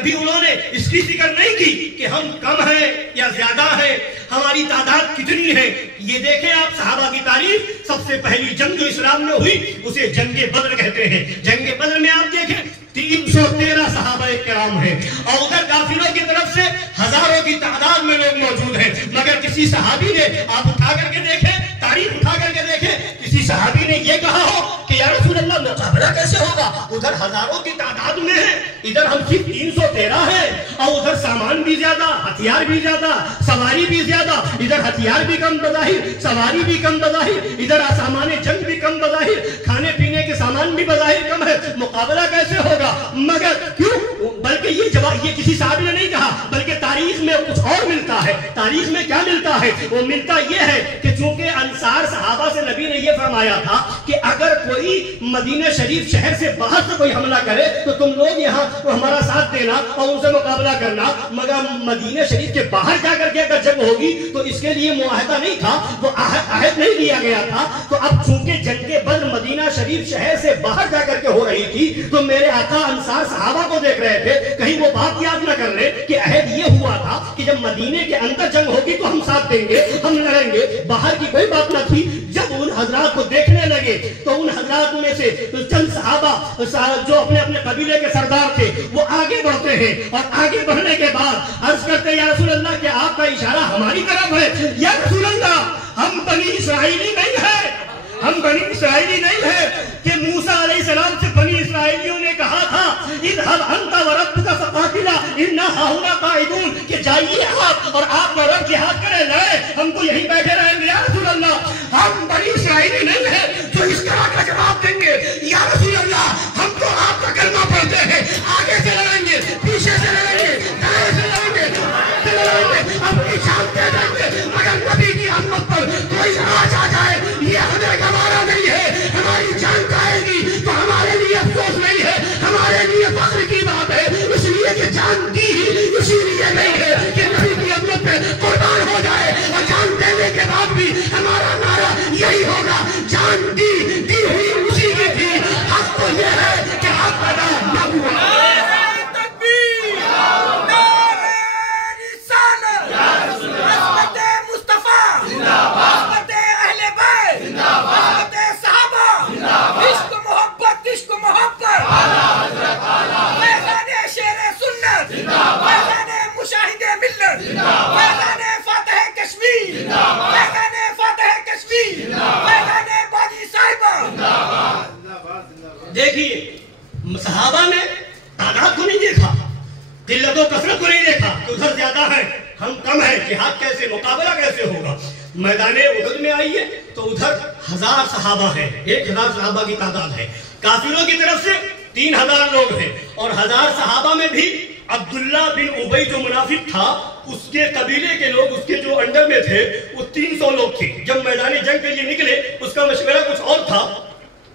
کبھی انہوں نے اس کی فکر نہیں کی کہ ہم کم ہیں یا زیادہ ہیں، ہماری تعداد کتنی ہے۔ یہ دیکھیں آپ صحابہ کی تاریخ، سب سے پہلی جنگ جو اسلام میں ہوئی اسے جنگ بدر کہتے ہیں۔ جنگ بدر میں آپ دیکھیں 313 صحابہ کرام ہیں، اور ادھر کافروں کی طرف سے ہزاروں کی تعداد میں لوگ موجود ہیں، مگر کسی صحابی نے، آپ اٹھا کر کے دیکھیں، تاریخ اٹھا کر کے دیکھیں، کسی صحابی نے یہ کہا ہو کہ یا رسول اللہ مقابلہ کیسے ہوگا؟ ادھر ہزاروں کی تعداد میں ہے، ادھر ہم صرف 313 ہیں، اور ادھر سامان بھی زیادہ، ہتھیار بھی زیادہ، سواری بھی زیادہ، ادھر ہتھیار بھی کم بظاہر، سواری بھی کم بظاہر، ادھر سامان جنگ بھی کم بظاہر، کھانے پینے کے سامان بھی بظاہر کم ہے، مقابلہ کیسے ہوگا؟ مگر کیوں؟ بلکہ یہ جواب یہ کسی صحابی نے نہیں کہا، بلکہ تاریخ میں کچھ اور ملتا ہے۔ تاریخ میں کیا ملتا ہے؟ وہ ملتا یہ ہے کہ چونکہ انصار صحابہ سے نبی نے یہ فرمایا تھا کہ اگر کوئی مدینہ شریف شہر سے باہر سے کوئی حملہ کرے تو تم لوگ یہاں ہمارا ساتھ دینا اور ان سے مقابلہ کرنا، مگر مدینہ شریف کے باہر جا کر کے اگر جنگ ہوگی تو اس کے لیے معاہدہ نہیں تھا، وہ عہد نہیں لیا گیا تھا۔ تو اب چونکہ جنگ بدر مدینہ شریف شہر سے باہر جا کر کے ہو رہی تھی تو میرے آقا انصار صحابہ کو دیکھ رہے تھے، کہیں وہ بات یاد نہ کر لے کہ عہد یہ ہوا تھا کہ جب مدینے کے اندر جنگ ہوگی تو ہم ساتھ دیں گے، ہم لڑیں گے، باہر کی کوئی بات نہ تھی۔ جب ان حضرات کو دیکھنے لگے تو ان حضرات میں سے چند صحابہ جو اپنے اپنے قبیلے کے سردار تھے وہ آگے بڑھتے ہیں، اور آگے بڑھنے کے بعد عرض کرتے ہیں یا رسول اللہ کہ آپ کا اشارہ ہماری طرف ہے۔ یا رسول اللہ ہم بنی اسرائیلی نہیں ہیں، ہم بنی اسرائیلی نہیں ہیں کہ موسیٰ علیہ السلام سے بنی اسرائیلیوں نے کہا تھا اذهب انت وربك فقاتلا انا هاهنا قاعدون، کہ جائیے آپ اور آپ کا رب جہاد کرے، لڑے، ہم تو یہیں بیٹھے رہیں گے۔ یا رسول اللہ ہم بنی اسرائیلی نہیں ہیں جو اس طرح کا جواب دیں گے۔ یا رسول اللہ ہم تو آپ کا کلمہ پڑھتے ہیں، آگے سے لڑیں گے، پیچھے سے لڑیں گے، دائیں سے لڑیں گے، سے لڑیں گے، اپنی جان دے دیں گے، مگر نبی کی ہمت پر کوئی آج آ جائے یہ ہمیں گوارا نہیں ہے۔ ہماری جان جائے گی تو ہمارے لیے افسوس نہیں ہے، ہمارے لیے فخر کی بات ہے، اس لیے کہ جان دی ہی اسی لیے نہیں ہے کہ نبی کی ہمت پہ قربان ہو جائے، اور جان دینے کے بعد بھی ہمارا نعرہ یہی ہوگا جان دی ہوئی اسی کی تھی۔ حق تو یہ ہے کہ حق ادا نہ ہوا۔ دیکھیے صحابہ نے تعداد کو نہیں دیکھا، قلت و کثرت کو نہیں دیکھا کہ ادھر زیادہ ہے ہم کم ہیں، جہاد کیسے، مقابلہ کیسے ہوگا۔ میدان احد میں آئیے تو ادھر 1000 صحابہ ہیں، 1000 صحابہ کی تعداد ہے، کافروں کی طرف سے 3000 لوگ ہیں، اور 1000 صحابہ میں بھی عبداللہ بن ابی جو منافق تھا اس کے قبیلے کے لوگ اس کے جو انڈر میں تھے وہ 300 لوگ تھے۔ جب میدان جنگ کے لیے نکلے اس کا مشورہ کچھ اور تھا،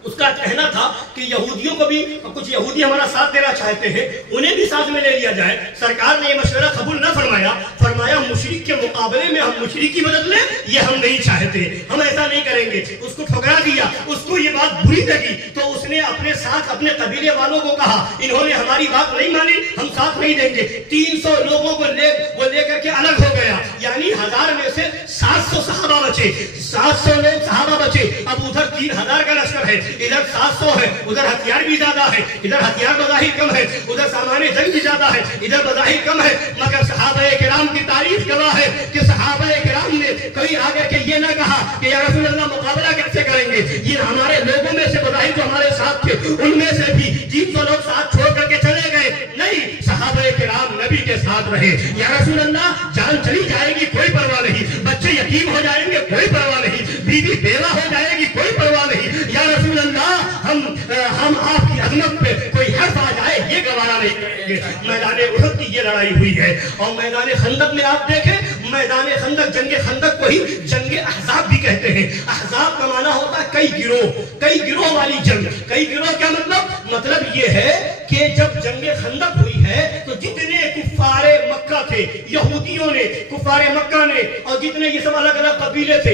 اس کا کہنا تھا کہ یہودیوں کو بھی، کچھ یہودی ہمارا ساتھ دینا چاہتے ہیں، انہیں بھی ساتھ میں لے لیا جائے۔ سرکار نے یہ مشورہ قبول نہ فرمایا، فرمایا مشرک کے مقابلے میں ہم مشرک کی مدد لیں یہ ہم نہیں چاہتے، ہم ایسا نہیں کریں گے۔ اس کو ٹھکرا دیا، اس کو یہ بات بری لگی تو اس نے اپنے ساتھ اپنے قبیلے والوں کو کہا، انہوں نے ہماری بات نہیں مانی، ہم ساتھ نہیں دیں گے۔ 300 لوگوں کو لے کر کے الگ ہو گیا، یعنی 1000 میں سے 700 صحابہ بچے، 700 لوگ صحابہ بچے۔ اب ادھر 3000 کا لشکر ہے، ادھر 700 ہے، ادھر ہتھیار بھی زیادہ ہے، ادھر ہتھیار بظاہر کم ہے، ادھر سامان جنگ بھی زیادہ ہے، ادھر بظاہر کم ہے، مگر صحابہ کرام کی تاریخ گواہ ہے کہ صحابہ کرام نے کبھی آگے کے یہ نہ کہا کہ یا رسول اللہ مقابلہ کیسے کریں گے، یہ ہمارے لوگوں میں سے بظاہر جو ہمارے ساتھ تھے ان میں سے بھی 300 لوگ ساتھ چھوڑ کر کے چلے گئے، نہیں، صحابہ کرام نبی کے ساتھ رہے۔ یا رسول اللہ جان چلی جائے گی کوئی پرواہ نہیں، بچے یتیم ہو جائیں گے کوئی پرواہ نہیں، بیوی بیوہ ہو جائے گی کوئی پرواہ نہیں، یا رسول اللہ ہم آپ کی عظمت پہ کوئی حرف آ جائے یہ گوارا نہیں کریں گے۔ میدان احد کی یہ لڑائی ہوئی ہے، اور میدان خندق میں آپ دیکھیں، میدان خندق، جنگ خندق کو ہی جنگ احزاب بھی کہتے ہیں۔ احزاب کا معنی ہوتا ہے کئی گروہ والی جنگ۔ کئی گروہ کیا مطلب یہ ہے کہ جب جنگ خندق ہوئی ہے تو جتنے کفار مکہ تھے، یہودیوں نے، کفار مکہ نے، اور جتنے یہ سب الگ الگ قبیلے تھے،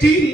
3